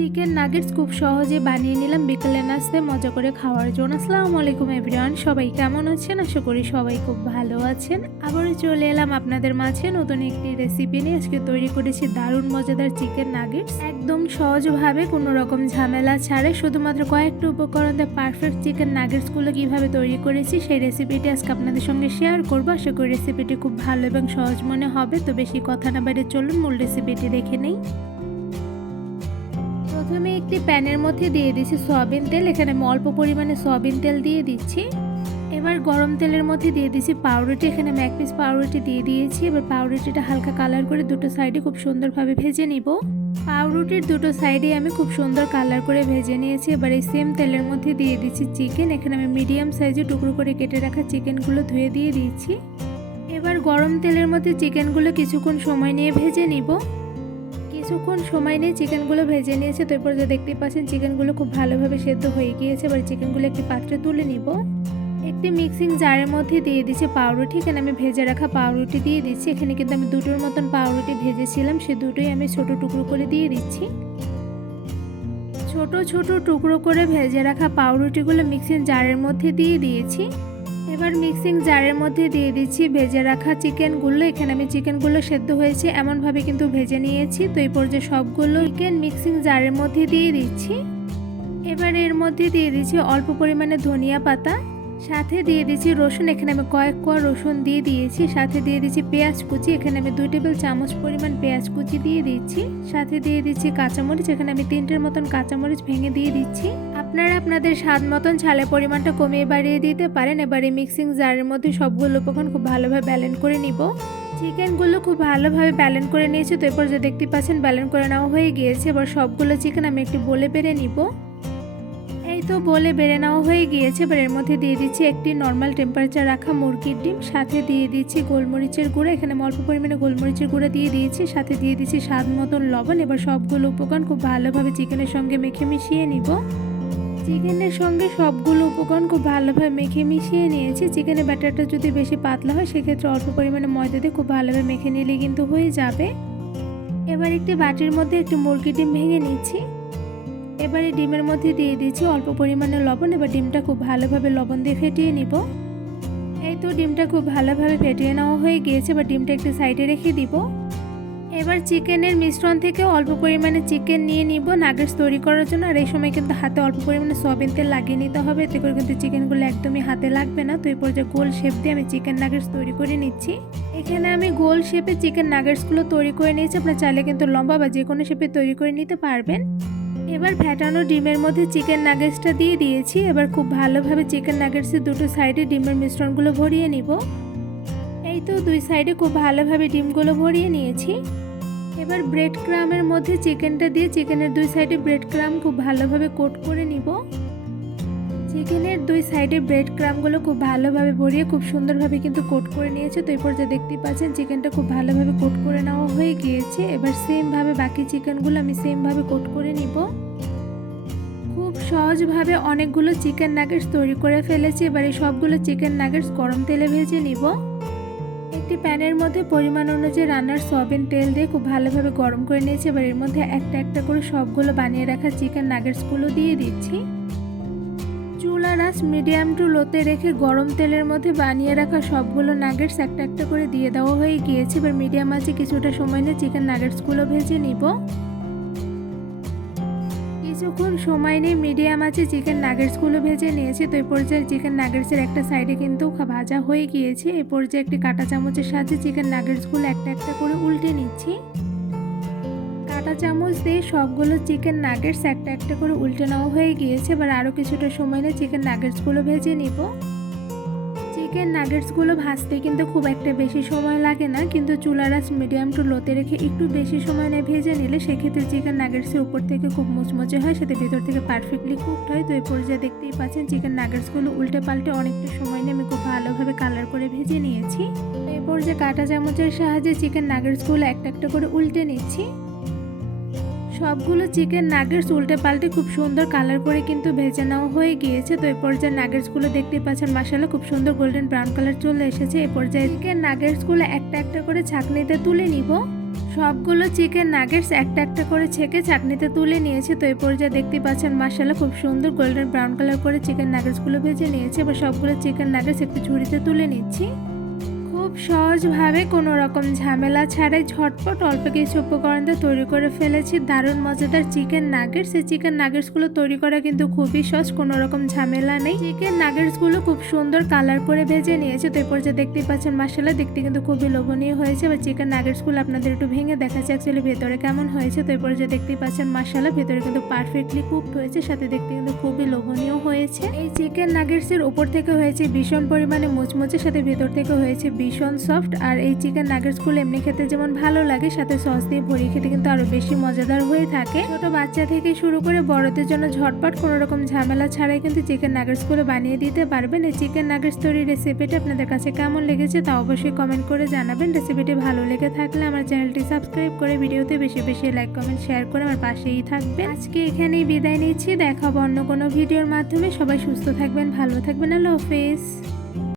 Chicken nuggets খুব সহজে বানিয়ে নিলাম। বিকেলে নাস্তে মজা করে খাওয়ার জন্য। আসসালামু আলাইকুম এভরিওয়ান সবাই কেমন আছেন? আশা করি সবাই খুব ভালো আছেন। আবারও চলে এলাম আপনাদের মাঝে নতুন একটি রেসিপি নিয়ে। আজকে তৈরি করেছি দারুণ মজাদার চিকেন নাগেটস। একদম সহজভাবে কোনো রকম ঝামেলা ছাড়াই শুধুমাত্র কয়েকটা উপকরণ দিয়ে পারফেক্ট চিকেন নাগেটসগুলো কীভাবে তৈরি করেছি, সেই রেসিপিটি আজকে আপনাদের সঙ্গে শেয়ার করব। আশা করি রেসিপিটি খুব ভালো এবং সহজ মনে হবে। তো বেশি কথা না বাইরে চলুন, মূল রেসিপিটি দেখে নেই। প্রথমে একটি প্যানের মধ্যে দিয়ে দিচ্ছি সয়াবিন তেল। এখানে আমি অল্প পরিমাণে সয়াবিন তেল দিয়ে দিচ্ছি। এবার গরম তেলের মধ্যে দিয়ে দিচ্ছি পাউরুটি। এখানে আমি এক পিস পাউরুটি দিয়ে দিয়েছি। এবার পাউরুটিটা হালকা কালার করে দুটো সাইডে খুব সুন্দরভাবে ভেজে নিব। পাউরুটির দুটো সাইডে আমি খুব সুন্দর কালার করে ভেজে নিয়েছি। এবার এই সেম তেলের মধ্যে দিয়ে দিচ্ছি চিকেন এখানে আমি মিডিয়াম সাইজে টুকরো করে কেটে রাখা চিকেনগুলো ধুয়ে দিয়ে দিয়েছি। এবার গরম তেলের মধ্যে চিকেনগুলো কিছুক্ষণ সময় নিয়ে ভেজে নিব। কিছুক্ষণ সময় নিয়ে চিকেনগুলো ভেজে নিয়েছে, তো এরপর যে দেখতে পাচ্ছেন চিকেনগুলো খুব ভালোভাবে সেদ্ধ হয়ে গিয়েছে। এবার চিকেনগুলো একটি পাত্রে তুলে নিব। একটি মিক্সিং জারের মধ্যে দিয়ে দিচ্ছি পাউরুটি। এখানে আমি ভেজে রাখা পাউরুটি দিয়ে দিচ্ছি। এখানে কিন্তু আমি দুটোর মতন পাউরুটি ভেজেছিলাম, সে দুটোই আমি ছোট টুকরো করে দিয়ে দিচ্ছি। ছোট ছোট টুকরো করে ভেজে রাখা পাউরুটিগুলো মিক্সিং জারের মধ্যে দিয়ে দিয়েছি। এবার মিক্সিং জারের মধ্যে দিয়ে দিচ্ছি, ভেজে রাখা চিকেনগুলো এখানে আমি চিকেনগুলো সেদ্ধ হয়েছে, এমনভাবে কিন্তু ভেজে নিয়েছি। তো এই পর্যায়ে সবগুলো চিকেন মিক্সিং জারের মধ্যে দিয়ে দিচ্ছি। এবার এর মধ্যে দিয়ে দিচ্ছি অল্প পরিমাণে ধনিয়া পাতা। সাথে দিয়ে দিচ্ছি রসুন, এখানে আমি কয়েক কোয়া রসুন দিয়ে দিয়েছি। সাথে দিয়ে দিচ্ছি পেঁয়াজ কুচি, এখানে আমি দুই টেবিল চামচ পরিমাণ পেঁয়াজ কুচি দিয়ে দিচ্ছি। সাথে দিয়ে দিচ্ছি কাঁচামরিচ, এখানে আমি তিনটের মতন কাঁচামরিচ ভেঙে দিয়ে দিচ্ছি। আপনারা আপনাদের স্বাদ মতন ঝালের পরিমাণটা কমিয়ে বাড়িয়ে দিতে পারেন। এবার মিক্সিং জারের মধ্যে সবগুলো উপকরণ খুব ভালোভাবে ব্যালেন্স করে নিব। চিকেনগুলো খুব ভালোভাবে ব্যালেন্স করে নিয়েছি, তো এরপর যে দেখতে পাচ্ছেন ব্যালেন্স করে নেওয়া হয়ে গিয়েছে। এবার সবগুলো চিকেন আমি একটু বলে বেড়ে নিব। তো বলে বেড়ে নেওয়া হয়ে গিয়েছে, এবার এর মধ্যে দিয়ে দিচ্ছি একটি নর্মাল টেম্পারেচার রাখা মুরগির ডিম, সাথে দিয়ে দিচ্ছি গোলমরিচের গুঁড়ো, এখানে অল্প পরিমাণে গোলমরিচের গুঁড়ো দিয়ে দিয়েছি, সাথে দিয়ে দিচ্ছি স্বাদ মতন লবণ, এবার সবগুলো উপকরণ খুব ভালোভাবে চিকেনের সঙ্গে মেখে মিশিয়ে নিব। চিকেনের সঙ্গে সবগুলো উপকরণ খুব ভালোভাবে মেখে মিশিয়ে নিয়েছি চিকেনের ব্যাটারটা যদি বেশি পাতলা হয়, সেক্ষেত্রে অল্প পরিমাণে ময়দা দিয়ে খুব ভালোভাবে মেখে নিলে কিন্তু হয়ে যাবে। এবার একটি বাটির মধ্যে একটি মুরগি ডিম ভেঙে নিচ্ছি। এবারে ডিমের মধ্যে দিয়ে দিচ্ছি অল্প পরিমাণে লবণ, এবার ডিমটা খুব ভালোভাবে লবণ দিয়ে ফেটিয়ে নিব। এই তো ডিমটা খুব ভালোভাবে ফেটিয়ে নেওয়া হয়ে গিয়েছে, এবার ডিমটা একটু সাইডে রেখে দিব। এবার চিকেনের মিশ্রণ থেকে অল্প পরিমাণে চিকেন নিয়ে নিব, নাগেটস তৈরি করার জন্য, আর এই সময় কিন্তু হাতে অল্প পরিমাণে সয়াবিন তেল লাগিয়ে নিতে হবে, এতে করে কিন্তু চিকেনগুলো একদমই হাতে লাগবে না। তো এই পর্যায়ে গোল শেপ দিয়ে আমি চিকেন নাগেটস তৈরি করে নিচ্ছি। এখানে আমি গোল শেপে চিকেন নাগেটসগুলো তৈরি করে নিয়েছি, আপনার চাইলে কিন্তু লম্বা বা যে কোনো শেপে তৈরি করে নিতে পারবেন। এবার ফ্যাটানো ডিমের মধ্যে চিকেন নাগেটসটা দিয়ে দিয়েছি। এবার খুব ভালোভাবে চিকেন নাগেটসের দুটো সাইডে ডিমের মিশ্রণগুলো ভরিয়ে নিব। এই তো দুই সাইডে খুব ভালোভাবে ডিমগুলো ভরিয়ে নিয়েছি। এবার ব্রেড ক্রামের মধ্যে চিকেনটা দিয়ে চিকেনের দুই সাইডে ব্রেড ক্রাম খুব ভালোভাবে কোট করে নিব। চিকেনের দুই সাইডে ব্রেড ক্রামগুলো খুব ভালোভাবে ভরিয়ে খুব সুন্দরভাবে কিন্তু কোট করে নিয়েছে। তো এই পর্যায়ে দেখতেই পাচ্ছেন চিকেনটা খুব ভালোভাবে কোট করে নেওয়া হয়ে গিয়েছে। এবার সেমভাবে বাকি চিকেনগুলো আমি সেমভাবে কোট করে নিব। খুব সহজভাবে অনেকগুলো চিকেন নাগেটস তৈরি করে ফেলেছি। এবার এই সবগুলো চিকেন নাগেটস গরম তেলে ভেজে নিব। একটি প্যানের মধ্যে পরিমাণ অনুযায়ী রান্নার সয়াবিন তেল দিয়ে খুব ভালোভাবে গরম করে নিয়েছি। এবার এর মধ্যে একটা একটা করে সবগুলো বানিয়ে রাখা চিকেন নাগেটসগুলো দিয়ে দিচ্ছি। চুলা রাস মিডিয়াম টু লোতে রেখে গরম তেলের মধ্যে বানিয়ে রাখা সবগুলো নাগেটস একটা একটা করে দিয়ে দেওয়া হয়ে গিয়েছে। এবার মিডিয়াম আছে কিছুটা সময় নিয়ে চিকেন নাগেটসগুলো ভেজে নিব। কিছুক্ষণ সময় নিয়ে মিডিয়াম আছে চিকেন নাগেটসগুলো ভেজে নিয়েছি। তো এই পর্যায়ে চিকেন নাগেটসের একটা সাইডে কিন্তু ভাজা হয়ে গিয়েছে। এই পর্যায়ে একটি কাঁটা চামচের সাহায্যে চিকেন নাগেটসগুলো একটা একটা করে উল্টে নিচ্ছি। কাঁটা চামচ দিয়ে সবগুলো চিকেন নাগেটস একটা একটা করে উল্টে নেওয়া হয়ে গিয়েছে, এবার আরও কিছুটা সময় নিয়ে চিকেন নাগেটসগুলো ভেজে নিব। চিকেন নাগেটসগুলো ভাজতে কিন্তু খুব একটা বেশি সময় লাগে না, কিন্তু চুলার চুলারাস মিডিয়াম টু লোতে রেখে একটু বেশি সময় নিয়ে ভেজে নিলে সেক্ষেত্রে চিকেন নাগেটসের উপর থেকে খুব মুচমুচে হয়, সেটা ভেতর থেকে পারফেক্টলি কুকড হয়। তো এই পর্যায়ে দেখতেই পাচ্ছেন চিকেন নাগেটসগুলো উল্টে পাল্টে অনেকটা সময় নিয়ে আমি খুব ভালোভাবে কালার করে ভেজে নিয়েছি। এই পর্যায়ে কাঁটা চামচের সাহায্যে চিকেন নাগেটসগুলো একটা একটা করে উল্টে নিচ্ছি। সবগুলো চিকেন নাগেটস উল্টে পাল্টে খুব সুন্দর কালার করে কিন্তু ভেজে নেওয়া হয়ে গিয়েছে। তো এই পর্যায়ে নাগেটসগুলো দেখতে পাচ্ছেন মশালা খুব সুন্দর গোল্ডেন ব্রাউন কালার চলে এসেছে। এই পর্যায়ে চিকেন নাগেটসগুলো একটা একটা করে ছাঁকনিতে তুলে নিব। সবগুলো চিকেন নাগেটস একটা একটা করে ছেঁকে চাটনিতে তুলে নিয়েছে। তো এই পর্যায়ে দেখতে পাচ্ছেন মাসালা খুব সুন্দর গোল্ডেন ব্রাউন কালার করে চিকেন নাগেটসগুলো ভেজে নিয়েছে। এবার সবগুলো চিকেন নাগেটস একটু ঝুড়িতে তুলে নিচ্ছি। খুব সহজভাবে কোনো রকম ঝামেলা ছাড়াই ঝটপট অল্প কিছু উপকরণ দিয়ে তৈরি করে ফেলেছি। দারুণ মজাদার চিকেন নাগেটস এই চিকেন নাগেটসগুলো তৈরি করা কিন্তু খুবই সহজ, কোনো রকম ঝামেলা নেই। চিকেন নাগেটসগুলো খুব সুন্দর কালার করে ভেজে নিয়েছে। তো এরপর যে দেখতেই পাচ্ছেন মশলা দেখতে কিন্তু খুবই লোভনীয় হয়েছে। বা চিকেন নাগেটসগুলো আপনাদের একটু ভেঙে দেখাচ্ছে অ্যাকচুয়ালি ভেতরে কেমন হয়েছে। তো এরপর যে দেখতেই পাচ্ছেন মশলা ভেতরে কিন্তু পারফেক্টলি কুকড হয়েছে। সাথে দেখতে কিন্তু খুবই লোভনীয় হয়েছে। এই চিকেন নাগেটসের উপর থেকে হয়েছে ভীষণ পরিমাণে মুচমুচে, সাথে ভেতর থেকে হয়েছে ভীষণ সফট আর এই চিকেন নাগেটসগুলো এমনি খেতে যেমন ভালো লাগে, সাথে সস দিয়ে ভরিয়ে খেতে কিন্তু আরও বেশি মজাদার হয়ে থাকে। ছোট বাচ্চা থেকে শুরু করে বড়দের জন্য ঝটপট কোনো রকম ঝামেলা ছাড়াই কিন্তু চিকেন নাগেটসগুলো বানিয়ে দিতে পারবেন। এই চিকেন নাগেটস তৈরির রেসিপিটা আপনাদের কাছে কেমন লেগেছে তা অবশ্যই কমেন্ট করে জানাবেন। রেসিপিটি ভালো লেগে থাকলে আমার চ্যানেলটি সাবস্ক্রাইব করে ভিডিওতে বেশি বেশি লাইক কমেন্ট শেয়ার করে আমার পাশেই থাকবেন। আজকে এখানেই বিদায় নিচ্ছি। দেখাবো অন্য কোনো ভিডিওর মাধ্যমে। সবাই সুস্থ থাকবেন, ভালো থাকবেন। আল্লাহ হাফেজ।